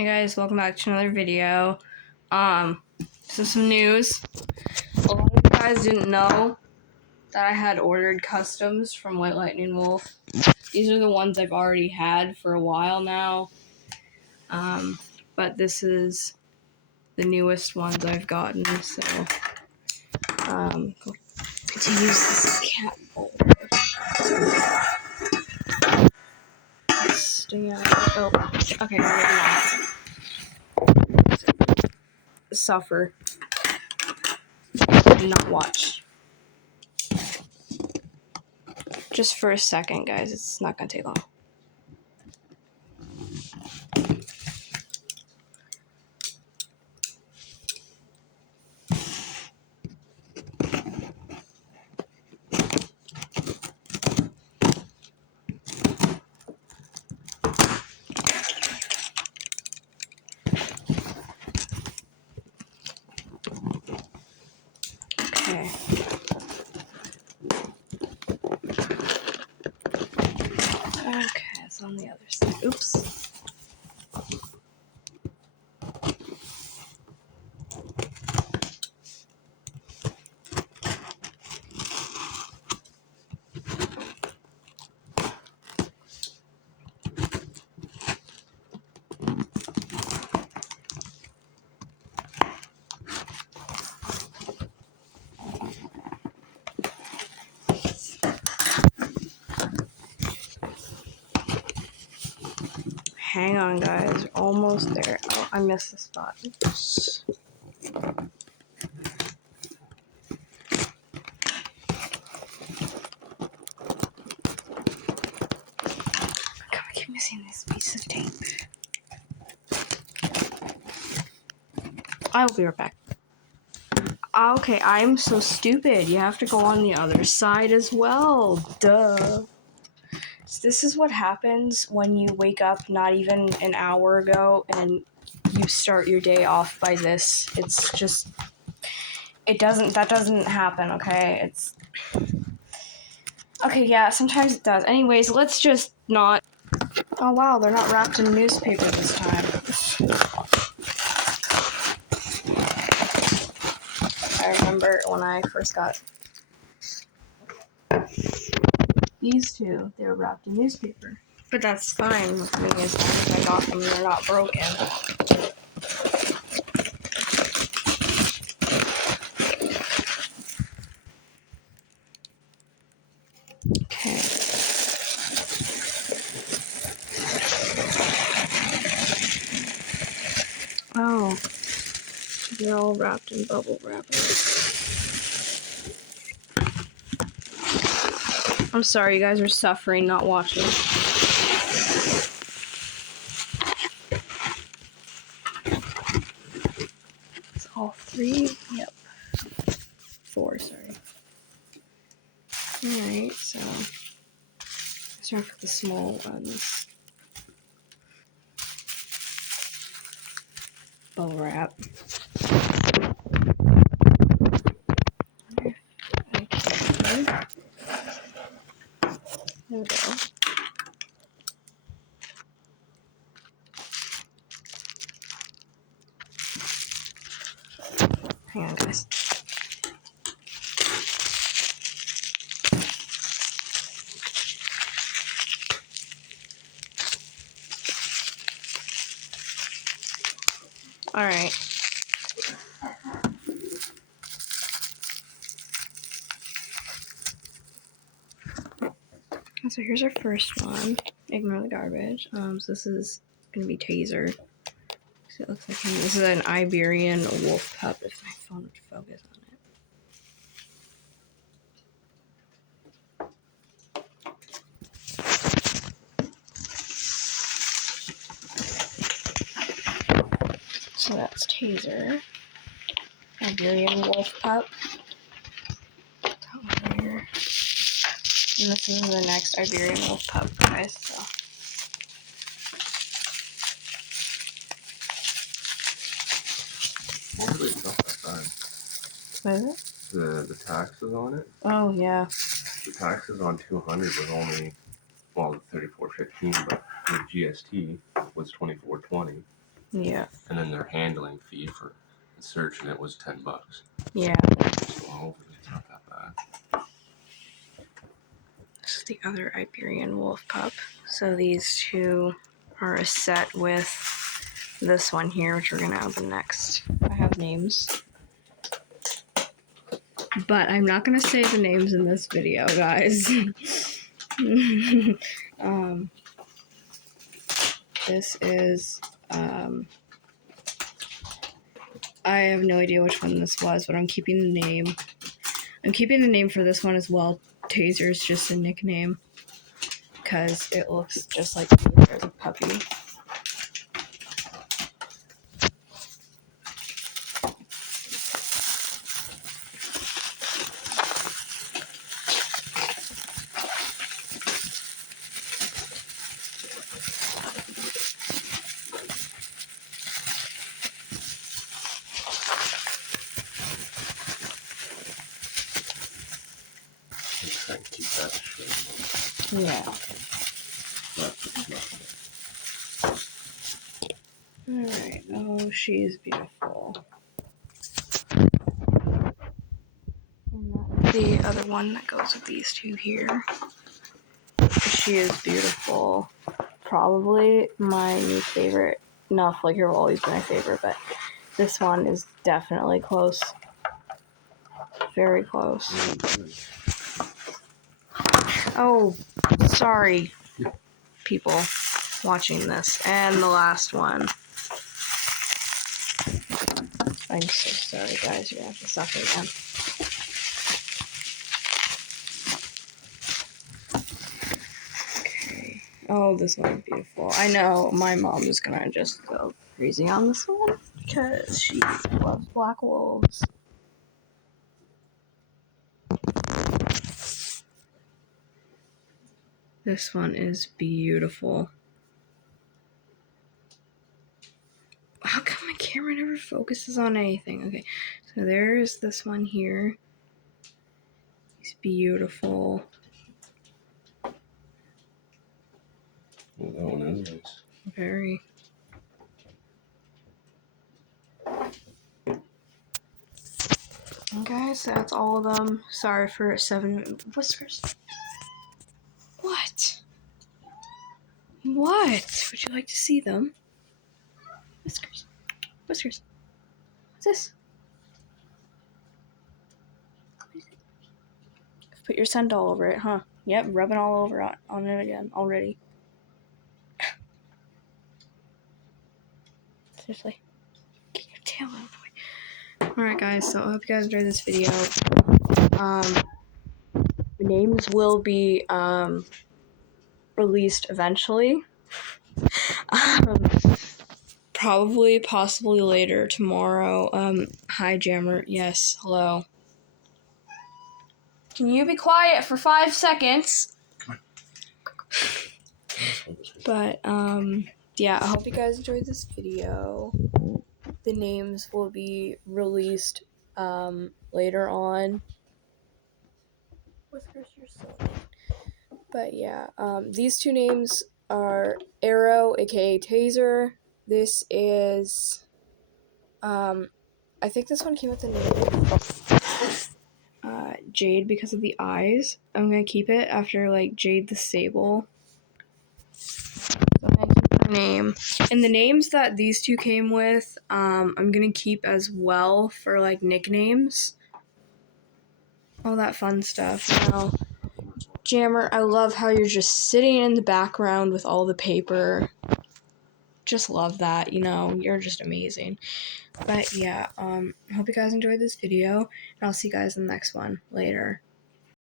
Hey guys, welcome back to another video. So some news. A lot of you guys didn't know that I had ordered customs from Whitelightning Wolf. These are the ones I've already had for a while now. But this is the newest ones I've gotten, so get to use this cat bowl. Stand. Oh, okay, maybe not. Suffer. And not watch. Just for a second, guys. It's not gonna take long. Okay. Okay, it's on the other side. Oops. Hang on, guys. We're almost there. Oh, I missed the spot. Oops. God, I keep missing this piece of tape. I will be right back. Okay, I'm so stupid. You have to go on the other side as well. Duh. So this is what happens when you wake up not even an hour ago and you start your day off by this. It's just... that doesn't happen, okay? Okay, yeah, sometimes it does. Anyways, let's just not... Oh wow, they're not wrapped in newspaper this time. I remember when I first got these two, they were wrapped in newspaper. But that's fine with me as long as I got them and they're not broken. Okay. Oh, they're all wrapped in bubble wrap. I'm sorry, you guys are suffering, not watching. It's all three? Yep. 4, sorry. Alright, so let's start with the small ones. Bubble wrap. Okay. There we go. Hang on, guys. Alright. So here's our first one. Ignore the garbage. So this is gonna be Taser. So it looks like him. This is an Iberian wolf pup. If my phone would focus on it. So that's Taser. Iberian wolf pup. Here. And this is the next Iberian wolf pup, guys. So. What do they sell that time? What is it? The taxes on it? Oh, yeah. The taxes on 200 was only, well, $34.15, but the GST was $24.20. Yeah. And then their handling fee for searching it was $10. Yeah. So hopefully it's not that bad. This is the other Iberian wolf pup. So these two are a set with this one here, which we're gonna open next. I have names, but I'm not gonna say the names in this video, guys. This is I have no idea which one this was, but I'm keeping the name. I'm keeping the name for this one as well. Taser is just a nickname because it looks just like Taser as a puppy. Try and keep that straight. Yeah. Alright. Oh, she's beautiful. The other one that goes with these two here. She is beautiful. Probably my new favorite. No, Flicker will always be my favorite, but this one is definitely close. Very close. Oh, sorry, people watching this. And the last one. I'm so sorry, guys. You're gonna have to suffer again. Okay. Oh, this one's beautiful. I know my mom is gonna just go crazy on this one because she loves black wolves. This one is beautiful. How come my camera never focuses on anything? Okay, so there's this one here. He's beautiful. Well, that one is nice. Very. Okay, so that's all of them. Sorry for 7 whiskers. What? What? Would you like to see them? Whiskers. Whiskers. What's this? Put your scent all over it, huh? Yep, rubbing all over on it again already. Seriously. Get your tail out of the way. Alright guys, so I hope you guys enjoyed this video. Names will be released eventually. Probably, possibly later, tomorrow. Hi Jammer, yes, hello. Can you be quiet for 5 seconds? Come on. But, yeah, I hope you guys enjoyed this video. The names will be released, later on. Whiskers, you're so mean. But, yeah, these two names are Arrow, aka Taser. This is, I think this one came with the name, Jade because of the eyes. I'm gonna keep it after, like, Jade the Sable. So I'm gonna keep her name. And the names that these two came with, I'm gonna keep as well for, like, nicknames. All that fun stuff. Now, Jammer, I love how you're just sitting in the background with all the paper. Just love that, you know, you're just amazing. But yeah, I hope you guys enjoyed this video, and I'll see you guys in the next one later.